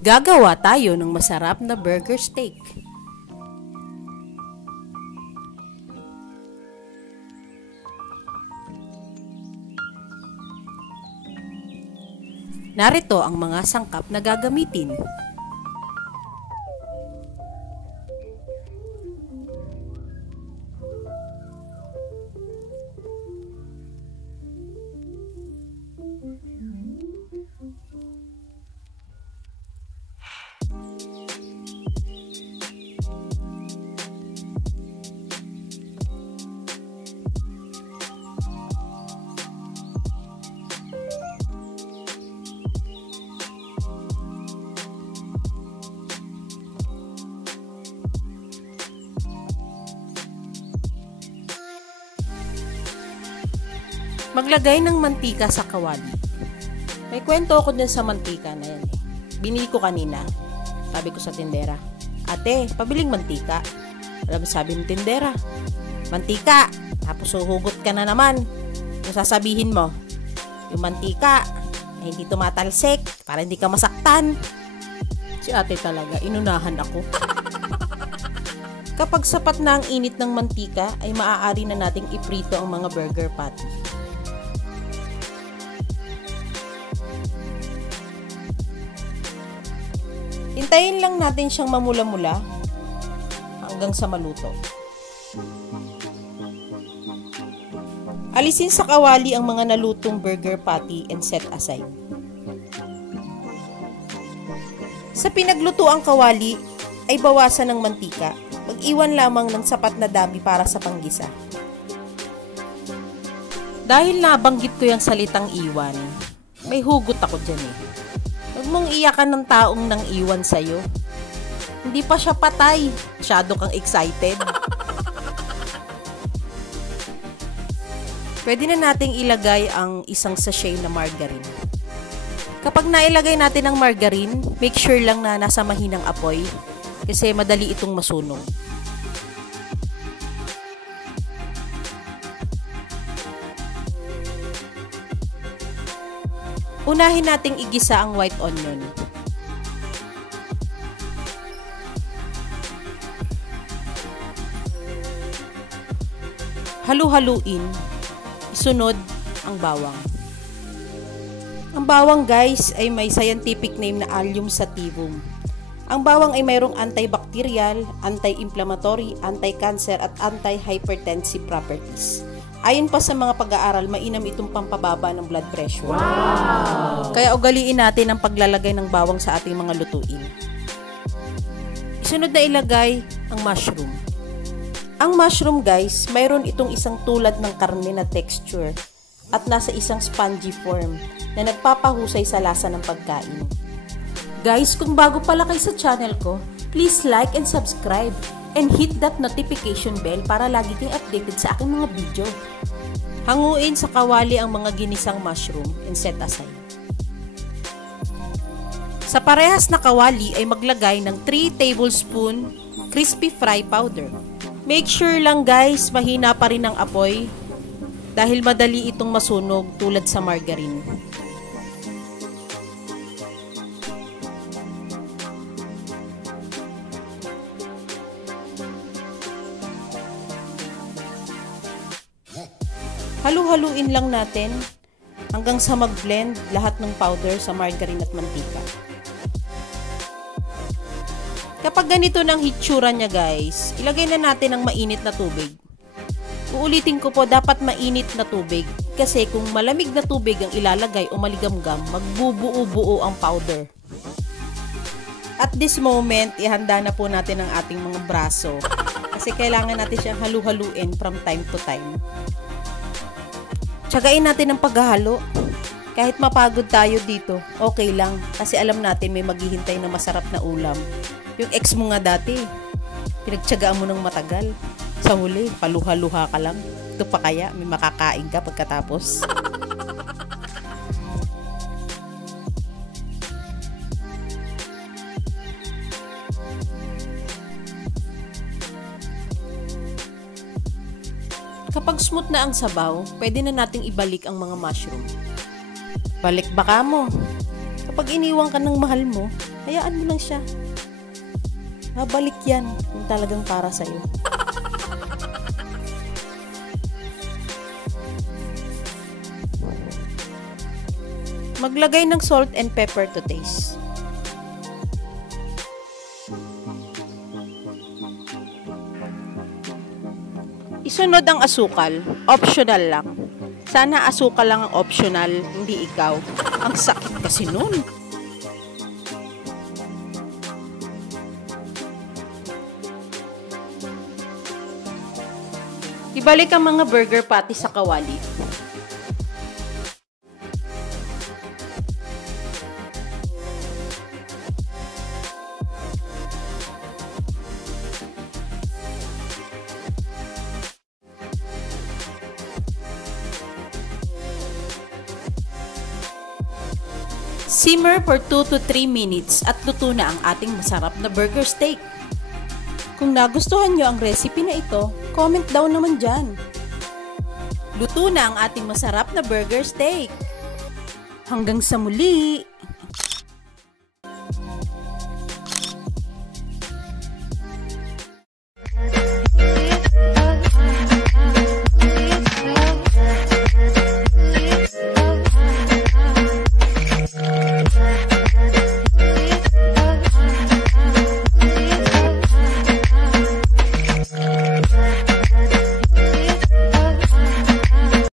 Gagawa tayo ng masarap na burger steak. Narito ang mga sangkap na gagamitin. Maglagay ng mantika sa kawali. May kwento ako dyan sa mantika na yan eh. Binili ko kanina. Sabi ko sa tindera, "Ate, pabiling mantika." Alam sabi ng tindera, "Mantika." Tapos huhugot ka na naman. Kung sasabihin mo, yung mantika ay hindi tumatalsik para hindi ka masaktan. Si ate talaga, inunahan ako. Kapag sapat na ang init ng mantika, ay maaari na nating iprito ang mga burger patty. Hintayin lang natin siyang mamula-mula hanggang sa maluto. Alisin sa kawali ang mga nalutong burger patty and set aside. Sa pinaglutoang kawali ay bawasan ng mantika. Mag-iwan lamang ng sapat na dami para sa panggisa. Dahil nabanggit ko yung salitang iwan, may hugot ako dyan eh. Huwag mong iyakan ng taong nang iwan sa'yo. Hindi pa siya patay. Masyado kang excited. Pwede na nating ilagay ang isang sachet na margarine. Kapag nailagay natin ang margarine, make sure lang na nasa mahinang apoy kasi madali itong masunog. Unahin nating igisa ang white onion. Halu-haluin. Isunod ang bawang. Ang bawang guys ay may scientific name na Allium sativum. Ang bawang ay mayroong antibacterial, anti-inflammatory, anti-cancer at anti-hypertensive properties. Ayon pa sa mga pag-aaral, mainam itong pampababa ng blood pressure. Wow! Kaya ugaliin natin ang paglalagay ng bawang sa ating mga lutuin. Isunod na ilagay ang mushroom. Ang mushroom guys, mayroon itong isang tulad ng karne na texture at nasa isang spongy form na nagpapahusay sa lasa ng pagkain. Guys, kung bago pala kayo sa channel ko, please like and subscribe and hit that notification bell para lagi kayong updated sa aking mga video. Hanguin sa kawali ang mga ginisang mushroom and set aside. Sa parehas na kawali ay maglagay ng 3 tablespoon crispy fry powder. Make sure lang guys, mahina pa rin ang apoy dahil madali itong masunog tulad sa margarine. Halu-haluin lang natin hanggang sa mag-blend lahat ng powder sa margarine at mantika. Kapag ganito ng hitsura niya guys, ilagay na natin ang mainit na tubig. Uulitin ko po, dapat mainit na tubig kasi kung malamig na tubig ang ilalagay o maligamgam, magbubuo-buo ang powder. At this moment, ihanda na po natin ang ating mga braso kasi kailangan natin siyang halu-haluin from time to time. Tsagain natin ang paghahalo. Kahit mapagod tayo dito, okay lang. Kasi alam natin may maghihintay na masarap na ulam. Yung ex mo nga dati, pinagtsagaan mo ng matagal. Sa huli, paluha-luha ka lang. Ito pa kaya, may makakain ka pagkatapos. Kapag smooth na ang sabaw, pwede na nating ibalik ang mga mushroom. Balik baka mo. Kapag iniwan ka ng mahal mo, hayaan mo lang siya. Babalik yan kung talagang para sa'yo. Maglagay ng salt and pepper to taste. Isunod ang asukal, optional lang. Sana asukal lang ang optional, hindi ikaw. Ang sakit kasi nun. Ibalik ang mga burger patty sa kawali. Simmer for 2 to 3 minutes at luto na ang ating masarap na burger steak. Kung nagustuhan nyo ang recipe na ito, comment down naman dyan. Luto na ang ating masarap na burger steak. Hanggang sa muli!